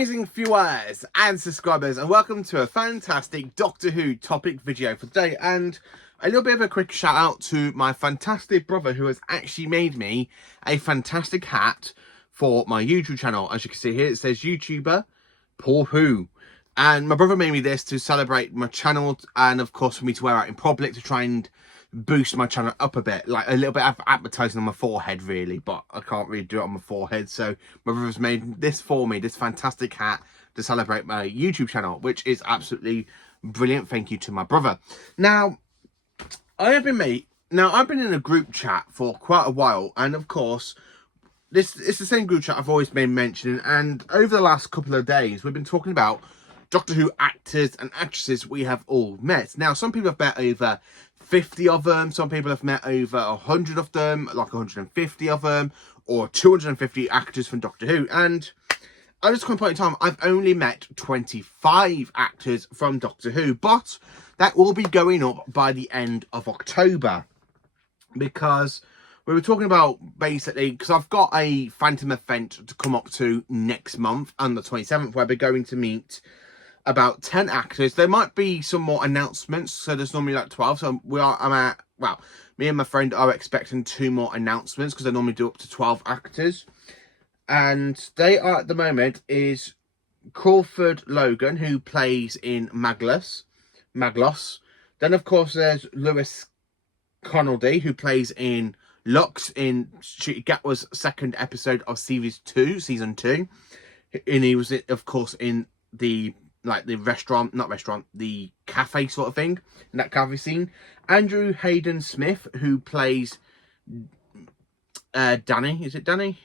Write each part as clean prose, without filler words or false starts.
amazing viewers and subscribers, and welcome to a fantastic Doctor Who topic video for today. And a little bit of a quick shout out to my fantastic brother who has actually made me a fantastic hat for my YouTube channel. As you can see here, it says YouTuber Paul Who. And my brother made me this to celebrate my channel and of course for me to wear out in public to try and boost my channel up a bit, like a little bit of advertising on my forehead really, but I can't really do it on my forehead. So my brother's made this for me, this fantastic hat to celebrate my YouTube channel, which is absolutely brilliant. Thank you to my brother. Now I've been in a group chat for quite a while, and of course it's the same group chat I've always been mentioning, and over the last couple of days we've been talking about Doctor Who actors and actresses we have all met. Now, some people have met over 50 of them. Some people have met over 100 of them, like 150 of them, or 250 actors from Doctor Who. And at this point in time, I've only met 25 actors from Doctor Who, but that will be going up by the end of October, because we were talking about basically, because I've got a Phantom event to come up to next month on the 27th, where we're going to meet about 10 actors. There might be some more announcements, so there's normally like 12. So me and my friend are expecting 2 more announcements, because I normally do up to 12 actors. And they are at the moment is Crawford Logan, who plays in Maglos. Then of course there's Lewis Connolly, who plays in Lux in Ncuti Gatwa's second episode of season 2, and he was of course in the the cafe sort of thing, in that cafe scene. Andrew Hayden Smith, who plays Danny, is it Danny?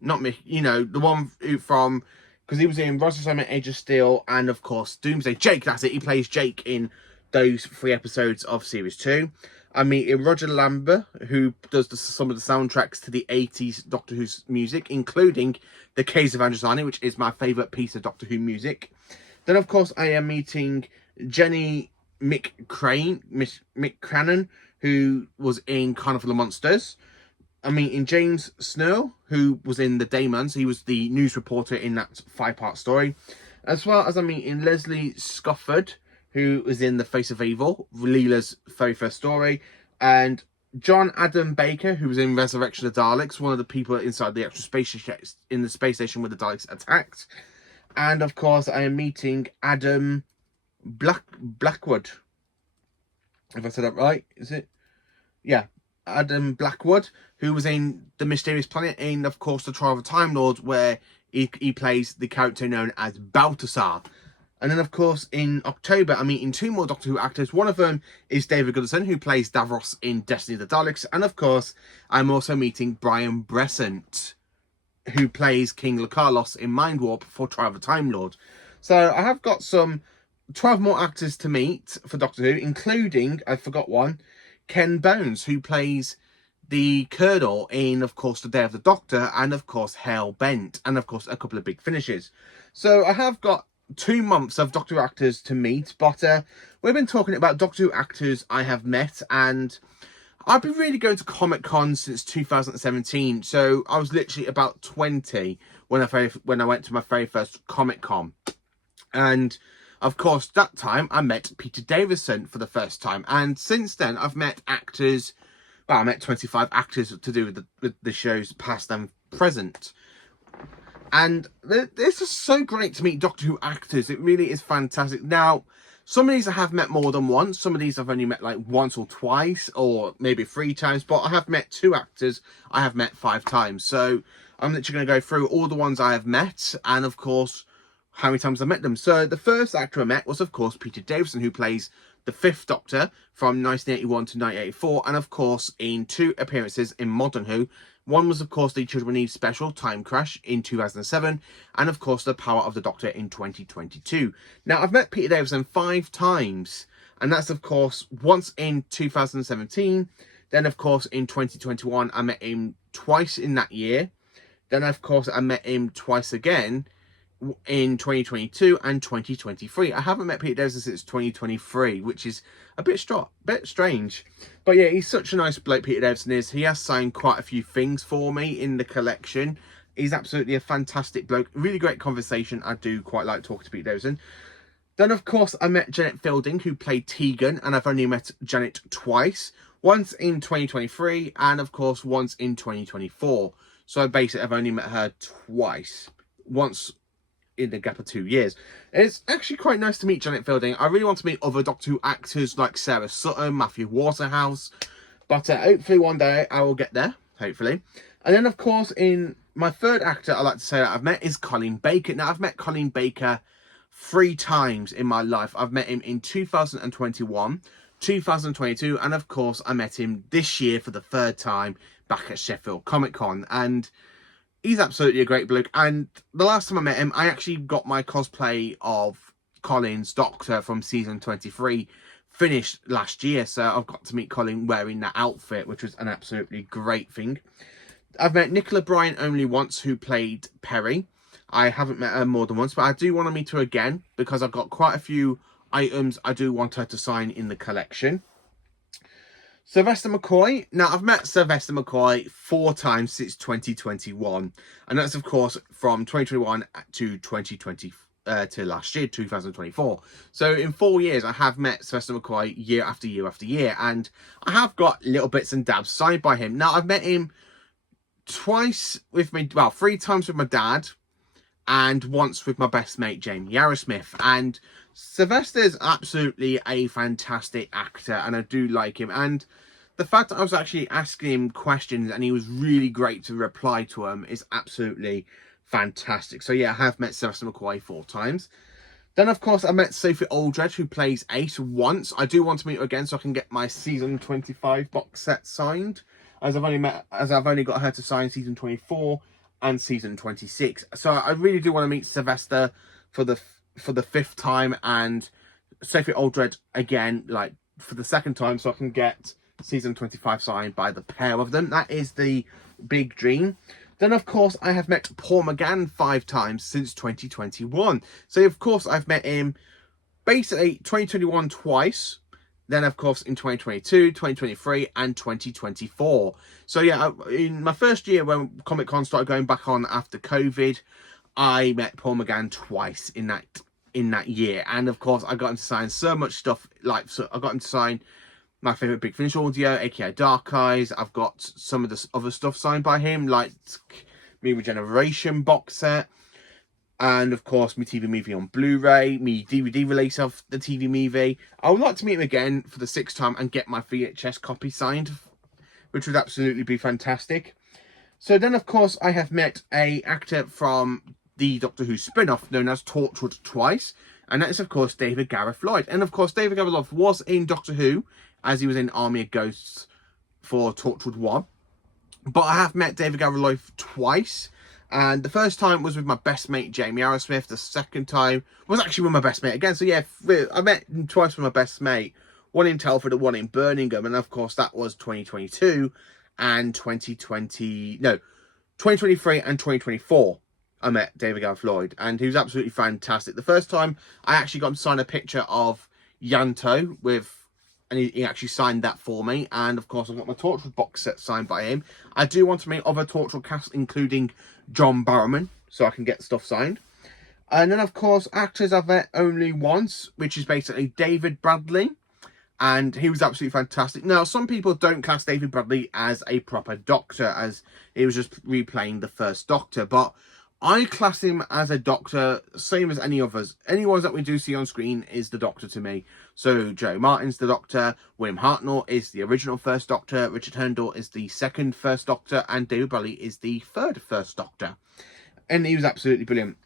Not me, you know, the one from, because he was in Roger Simon, Age of Steel, and of course Doomsday. Jake, that's it, he plays Jake in those 3 episodes of series 2. I mean, Roger Lambert, who does some of the soundtracks to the 80s Doctor Who's music, including The Case of Androzani, which is my favourite piece of Doctor Who music. Then, of course, I am meeting Jenny McCrannon, who was in Carnival of Monsters. I'm meeting James Snell, who was in The Daemons. He was the news reporter in that 5-part story. As well as I'm meeting Leslie Scofford, who was in The Face of Evil, Leela's very first story. And John Adam Baker, who was in Resurrection of the Daleks, one of the people inside the actual space station where the Daleks attacked. And of course, I am meeting Adam Blackwood. If I said that right, is it? Yeah, Adam Blackwood, who was in The Mysterious Planet, in of course The Trial of the Time Lord, where he plays the character known as Balthazar. And then of course in October, I'm meeting 2 more Doctor Who actors. One of them is David Goodison, who plays Davros in Destiny of the Daleks. And of course, I'm also meeting Brian Brescent, who plays King Lucarlos in Mind Warp for Trial of the Time Lord. So I have got some 12 more actors to meet for Doctor Who, including, I forgot one, Ken Bones, who plays the Colonel in, of course, The Day of the Doctor, and of course Hale Bent, and of course a couple of big finishes. So I have got 2 months of Doctor Who actors to meet, but we've been talking about Doctor Who actors I have met, and I've been really going to Comic-Con since 2017, so I was literally about 20 when I went to my very first Comic-Con. And of course, that time I met Peter Davison for the first time, and since then I've met actors. Well, I met 25 actors to do with the shows past and present. And it's just so great to meet Doctor Who actors. It really is fantastic. Now, some of these I have met more than once. Some of these I've only met like once or twice, or maybe 3 times. But I have met 2 actors I have met 5 times. So I'm literally going to go through all the ones I have met, and of course, how many times I met them. So the first actor I met was, of course, Peter Davison, who plays the 5th Doctor from 1981 to 1984. And of course, in 2 appearances in Modern Who. One was, of course, the Children of Eve special, Time Crash, in 2007. And, of course, The Power of the Doctor in 2022. Now, I've met Peter Davison 5 times. And that's, of course, once in 2017. Then, of course, in 2021, I met him twice in that year. Then, of course, I met him twice again in 2022 and 2023. I haven't met Peter Davison since 2023, which is a bit strange. But yeah, he's such a nice bloke, Peter Davison is. He has signed quite a few things for me in the collection. He's absolutely a fantastic bloke. Really great conversation. I do quite like talking to Pete Davidson. Then, of course, I met Janet Fielding, who played Tegan, and I've only met Janet twice. Once in 2023, and, of course, once in 2024. So, basically, I've only met her twice. Once in the gap of 2 years. It's actually quite nice to meet Janet Fielding. I really want to meet other Doctor Who actors like Sarah Sutton, Matthew Waterhouse. But hopefully one day I will get there, hopefully. And then, of course, in my third actor I like to say that I've met is Colin Baker. Now, I've met Colin Baker 3 times in my life. I've met him in 2021, 2022, and of course I met him this year for the 3rd time back at Sheffield Comic Con, and he's absolutely a great bloke. And the last time I met him, I actually got my cosplay of Colin's Doctor from season 23 finished last year, so I've got to meet Colin wearing that outfit, which was an absolutely great thing. I've met Nicola Bryant only once, who played Perry. I haven't met her more than once, but I do want to meet her again because I've got quite a few items I do want her to sign in the collection. Sylvester McCoy. Now, I've met Sylvester McCoy 4 times since 2021. And that's, of course, from 2021 to 2020 to last year, 2024. So in 4 years, I have met Sylvester McCoy year after year after year. And I have got little bits and dabs signed by him. Now, I've met him twice with me, well, 3 times with my dad, and once with my best mate, Jamie Arrowsmith. And Sylvester's absolutely a fantastic actor, and I do like him. And the fact that I was actually asking him questions and he was really great to reply to them is absolutely fantastic. So yeah, I have met Sylvester McCoy 4 times. Then, of course, I met Sophie Aldred, who plays Ace, once. I do want to meet her again so I can get my season 25 box set signed, as I've only got her to sign season 24 and season 26. So I really do want to meet Sylvester for the 5th time, and Sophie Aldred again, like for the 2nd time, so I can get season 25 signed by the pair of them. That is the big dream. Then, of course, I have met Paul McGann 5 times since 2021. So, of course, I've met him basically 2021 twice. Then, of course, in 2022, 2023, and 2024. So, yeah, in my first year when Comic-Con started going back on after COVID, I met Paul McGann twice in that year. And, of course, I got him to sign so much stuff. Like, so I got him to sign my favourite Big Finish audio, aka Dark Eyes. I've got some of the other stuff signed by him, like me Regeneration box set. And, of course, my TV movie on Blu-ray, me DVD release of the TV movie. I would like to meet him again for the 6th time and get my VHS copy signed, which would absolutely be fantastic. So then, of course, I have met a actor from the Doctor Who spin-off known as Torchwood twice. And that is, of course, David Gareth Lloyd. And, of course, David Gareth Lloyd was in Doctor Who, as he was in Army of Ghosts for Torchwood 1. But I have met David Gareth Lloyd twice. And the first time was with my best mate, Jamie Arrowsmith. The 2nd time was actually with my best mate again. So, yeah, I met him twice with my best mate. One in Telford and one in Birmingham. And, of course, that was 2022 and 2023 and 2024. I met David Gareth Lloyd. And he was absolutely fantastic. The first time, I actually got him to sign a picture of Yanto and he actually signed that for me. And, of course, I've got my Torchwood box set signed by him. I do want to meet other Torchwood cast, including John Barrowman, so I can get stuff signed. And then, of course, actors I've met only once, which is basically David Bradley. And he was absolutely fantastic. Now, some people don't class David Bradley as a proper Doctor, as he was just replaying the first Doctor. But I class him as a Doctor, same as any of us. Anyone that we do see on screen is the Doctor to me. So, Joe Martin's the Doctor, William Hartnell is the original First Doctor, Richard Hurndall is the second First Doctor, and David Bradley is the third First Doctor. And he was absolutely brilliant.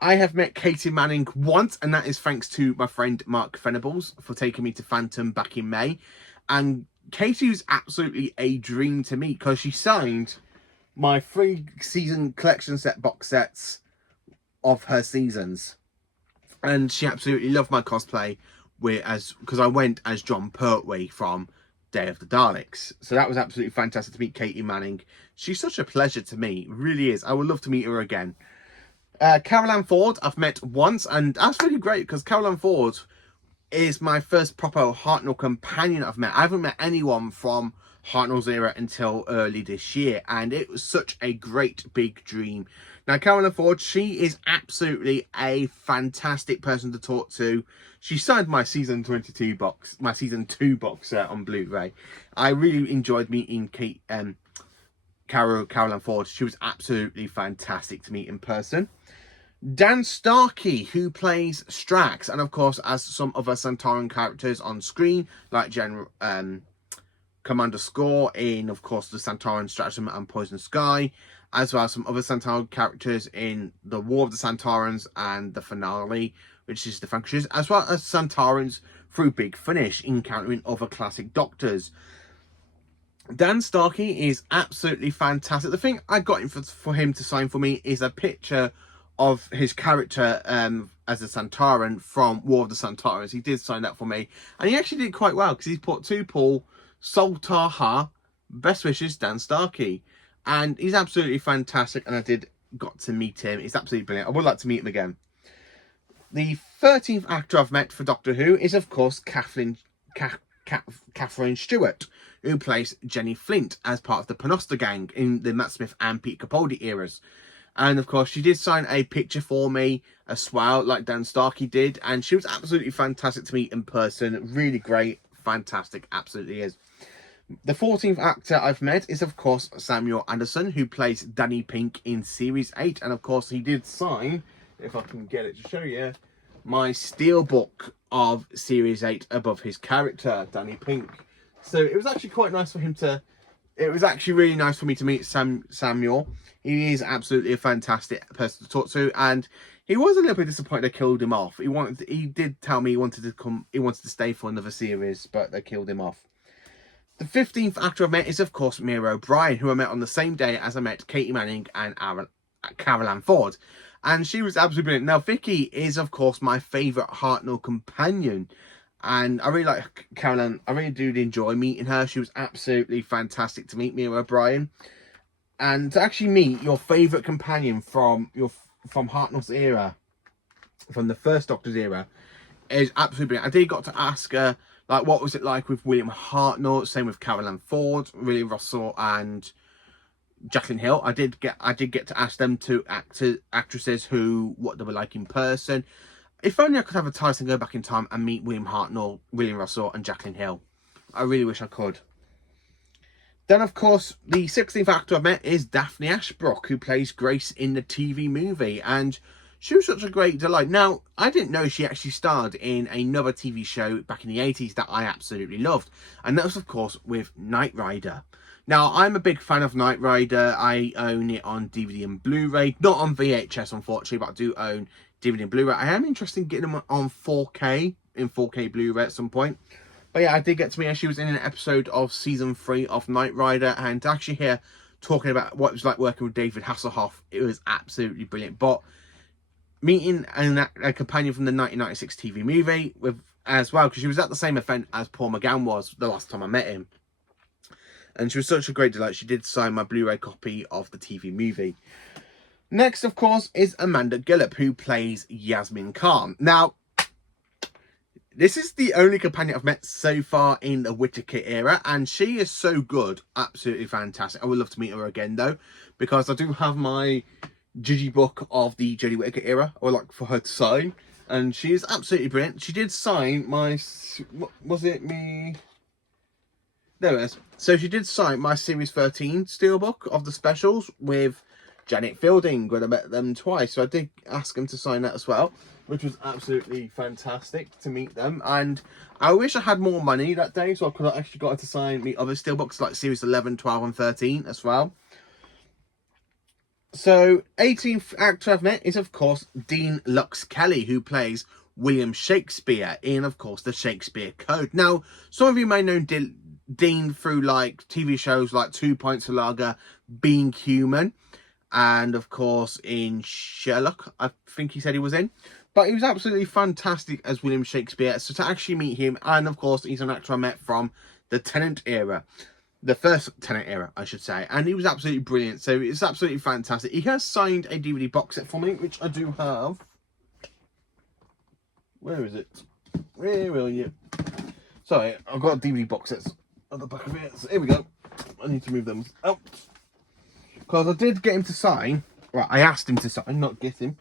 I have met Katie Manning once, and that is thanks to my friend Mark Venables for taking me to Phantom back in May. And Katie was absolutely a dream to meet, because she signed my 3-season collection set box sets of her seasons, and she absolutely loved my cosplay because I went as John Pertwee from Day of the Daleks. So that was absolutely fantastic to meet Katie Manning. She's such a pleasure to meet, really is. I would love to meet her again. Carole Ann Ford I've met once, and that's really great because Carole Ann Ford is my first proper Hartnell companion I've met. I haven't met anyone from Hartnell's era until early this year, and it was such a great big dream. Now, Caroline Ford, she is absolutely a fantastic person to talk to. She signed my season 2 box set on Blu-ray. I really enjoyed meeting Caroline Ford. She was absolutely fantastic to meet in person. Dan Starkey, who plays Strax, and of course as some other Santoran characters on screen, like General Commander Score in, of course, the Santoran Stratagem and Poison Sky, as well as some other Santoran characters in the War of the Santorans and the finale, which is the Functions, as well as Santorans through Big Finish, encountering other classic Doctors. Dan Starkey is absolutely fantastic. The thing I got for him to sign for me is a picture of his character as a Santoran from War of the Santorans. He did sign that for me, and he actually did quite well because he's put to Paul Soltaha, best wishes, Dan Starkey, and he's absolutely fantastic. And I did got to meet him. He's absolutely brilliant. I would like to meet him again. The 13th actor I've met for Doctor Who is, of course, Catherine Stewart, who plays Jenny Flint as part of the Panosta gang in the Matt Smith and Peter Capaldi eras. And of course, she did sign a picture for me as well, like Dan Starkey did. And she was absolutely fantastic to meet in person. Really great. Fantastic. Absolutely is. The 14th actor I've met is, of course, Samuel Anderson, who plays Danny Pink in Series 8. And of course, he did sign, if I can get it to show you, my steelbook of Series 8 above his character, Danny Pink. So it was actually quite nice for him to... It was actually really nice for me to meet Samuel. He is absolutely a fantastic person to talk to, and he was a little bit disappointed they killed him off. He did tell me he wanted to stay for another series, but they killed him off. The 15th actor I've met is, of course, Mira O'Brien, who I met on the same day as I met Katie Manning and Caroline Ford. And she was absolutely brilliant. Now, Vicky is, of course, my favourite Hartnell companion. And I really like Caroline. I really do enjoy meeting her. She was absolutely fantastic to meet, Mira O'Brien. And to actually meet your favourite companion from Hartnell's era, from the first Doctor's era, is absolutely brilliant. I did got to ask her, like, what was it like with William Hartnell? Same with Caroline Ford, William Russell, and Jacqueline Hill. I did get to ask them two actresses what they were like in person. If only I could have a TARDIS and go back in time and meet William Hartnell, William Russell, and Jacqueline Hill. I really wish I could. Then, of course, the 16th actor I've met is Daphne Ashbrook, who plays Grace in the TV movie. And she was such a great delight. Now, I didn't know she actually starred in another TV show back in the 80s that I absolutely loved. And that was, of course, with Knight Rider. Now, I'm a big fan of Knight Rider. I own it on DVD and Blu-ray. Not on VHS, unfortunately, but I do own DVD and Blu-ray. I am interested in getting them on 4K, in 4K Blu-ray at some point. But yeah, I did get to meet her. She was in an episode of Season 3 of Knight Rider. And to actually hear talking about what it was like working with David Hasselhoff, it was absolutely brilliant. But meeting a companion from the 1996 TV movie as well, because she was at the same event as Paul McGann was the last time I met him. And she was such a great delight. She did sign my Blu-ray copy of the TV movie. Next, of course, is Amanda Gillip, who plays Yasmin Khan. Now, this is the only companion I've met so far in the Whittaker era, and she is so good. Absolutely fantastic. I would love to meet her again, though, because I do have my Digibook of the Jodie Whittaker era I would like for her to sign, and she is absolutely brilliant. She did sign my... Was it me? There it is. So she did sign my Series 13 Steelbook of the specials with Janet Fielding when I met them twice. So I did ask them to sign that as well, which was absolutely fantastic to meet them. And I wish I had more money that day, so I could have actually got her to sign me other Steelbooks like Series 11, 12 and 13 as well. So 18th actor I've met is, of course, Dean Lux Kelly, who plays William Shakespeare in, of course, the Shakespeare Code. Now, some of you may know Dean through like TV shows like 2 Pints of Lager, Being Human, and of course in Sherlock, I think he said he was in. But he was absolutely fantastic as William Shakespeare. So to actually meet him, and of course he's an actor I met from the Tennant era, the first Tennant era, I should say, and he was absolutely brilliant. So it's absolutely fantastic. He has signed a DVD box set for me, which I do have. Where is it? Where will you? Sorry, I've got DVD box sets at the back of it. So here we go. I need to move them out. Because I did get him to sign. Well, I asked him to sign, not get him.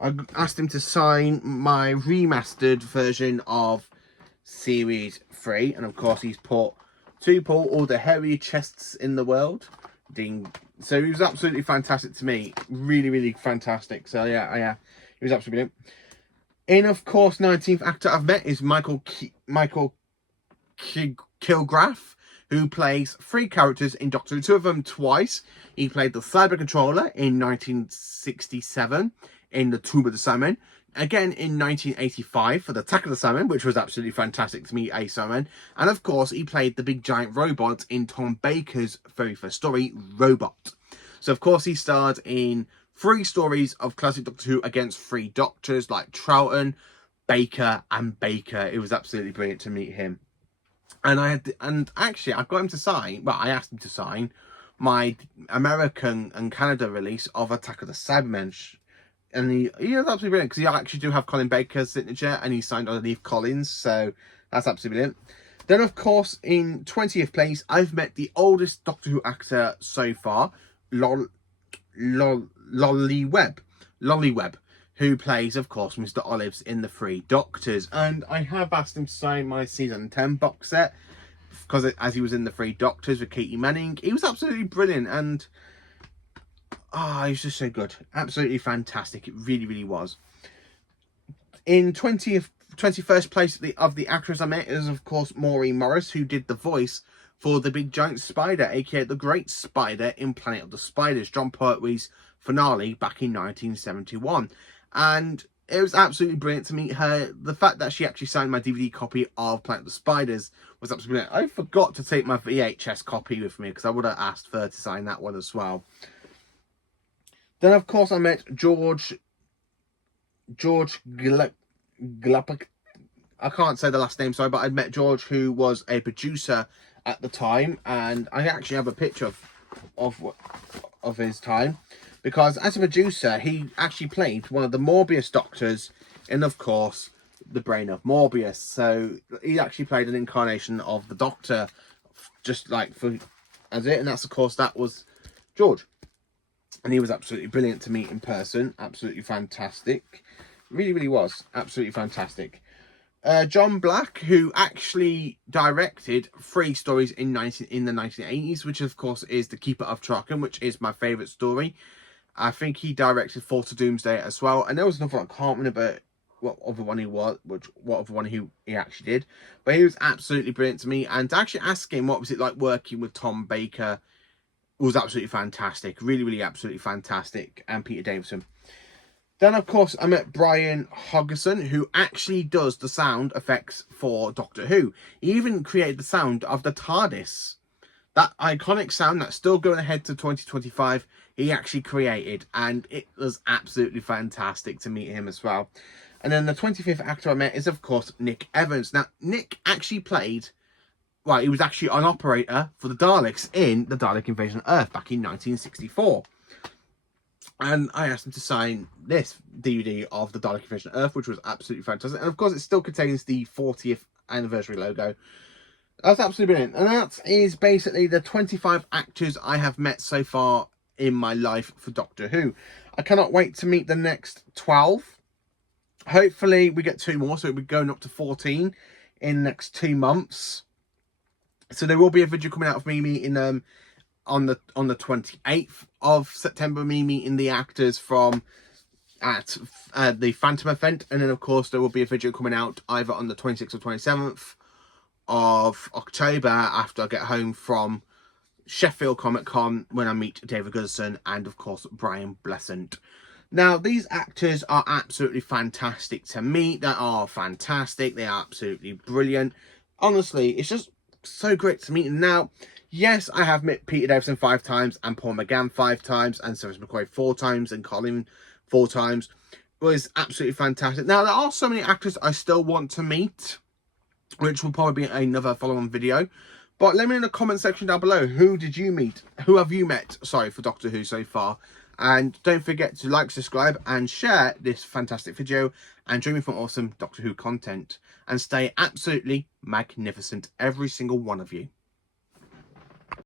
I asked him to sign my remastered version of Series 3. And of course, he's put all the hairy chests in the world. Ding. So he was absolutely fantastic to me. Really, really fantastic. So yeah, he was absolutely brilliant. In, of course, 19th actor I've met is Michael Kilgraff, who plays 3 characters in Doctor Who, 2 of them twice. He played the Cyber Controller in 1967 in The Tomb of the Cybermen. Again in 1985 for the Attack of the Cybermen, which was absolutely fantastic to meet a Cyberman. And of course, he played the big giant robot in Tom Baker's very first story, Robot. So of course, he starred in 3 stories of classic Doctor Who against 3 doctors like Troughton, Baker, and Baker. It was absolutely brilliant to meet him. And actually, I got him to sign. Well, I asked him to sign my American and Canada release of Attack of the Cybermen. And he was absolutely brilliant because he actually do have Colin Baker's signature and he signed underneath Collins. So that's absolutely brilliant. Then, of course, in 20th place, I've met the oldest Doctor Who actor so far, Lolly Webb, who plays, of course, Mr. Olives in The 3 Doctors. And I have asked him to sign my season 10 box set because as he was in The 3 Doctors with Katie Manning, he was absolutely brilliant. And he was just so good. Absolutely fantastic. It really, really was. In 21st place of the actress I met is, of course, Maureen Morris, who did the voice for the big giant spider, aka the Great Spider in Planet of the Spiders, Jon Pertwee's finale back in 1971. And it was absolutely brilliant to meet her. The fact that she actually signed my DVD copy of Planet of the Spiders was absolutely brilliant. I forgot to take my VHS copy with me because I would have asked her to sign that one as well. Then, of course, I met George Glapik. I can't say the last name, sorry, but I met George, who was a producer at the time, and I actually have a picture of his time, because as a producer, he actually played one of the Morbius Doctors in, of course, The Brain of Morbius. So he actually played an incarnation of the Doctor, just like as it, and that's, of course, that was George. And he was absolutely brilliant to meet in person. Absolutely fantastic. Really, really was. Absolutely fantastic. John Black, who actually directed 3 stories in the 1980s, which, of course, is The Keeper of Traken, which is my favourite story. I think he directed Fall to Doomsday as well. And there was another one, I can't remember what other one he actually did. But he was absolutely brilliant to me. And to actually ask him what was it like working with Tom Baker was absolutely fantastic. Really, really absolutely fantastic. And Peter Davison. Then, of course, I met Brian Hoggerson, who actually does the sound effects for Doctor Who. He even created the sound of the TARDIS. That iconic sound that's still going ahead to 2025, he actually created. And it was absolutely fantastic to meet him as well. And then the 25th actor I met is, of course, Nick Evans. Now, Nick actually played... Well, he was actually an operator for the Daleks in the Dalek Invasion of Earth back in 1964. And I asked him to sign this DVD of the Dalek Invasion of Earth, which was absolutely fantastic. And of course, it still contains the 40th anniversary logo. That's absolutely brilliant. And that is basically the 25 actors I have met so far in my life for Doctor Who. I cannot wait to meet the next 12. Hopefully, we get 2 more, so we're going up to 14 in the next 2 months. So there will be a video coming out of me meeting on the 28th of September, me meeting the actors from at the Phantom event, and then of course there will be a video coming out either on the 26th or 27th of October after I get home from Sheffield Comic Con, when I meet David Goodison and of course Brian Blessant. Now, these actors are absolutely fantastic to meet. They are fantastic. They are absolutely brilliant. Honestly, it's just so great to meet them. Now, yes, I have met Peter Davison 5 times and Paul McGann 5 times and Sylvester McCoy 4 times and Colin 4 times. It was absolutely fantastic. Now, there are so many actors I still want to meet, which will probably be another follow-on video. But let me know in the comment section down below, who did you meet? Who have you met, sorry, for Doctor Who so far? And don't forget to like, subscribe, and share this fantastic video. And join me for awesome Doctor Who content. And stay absolutely magnificent, every single one of you.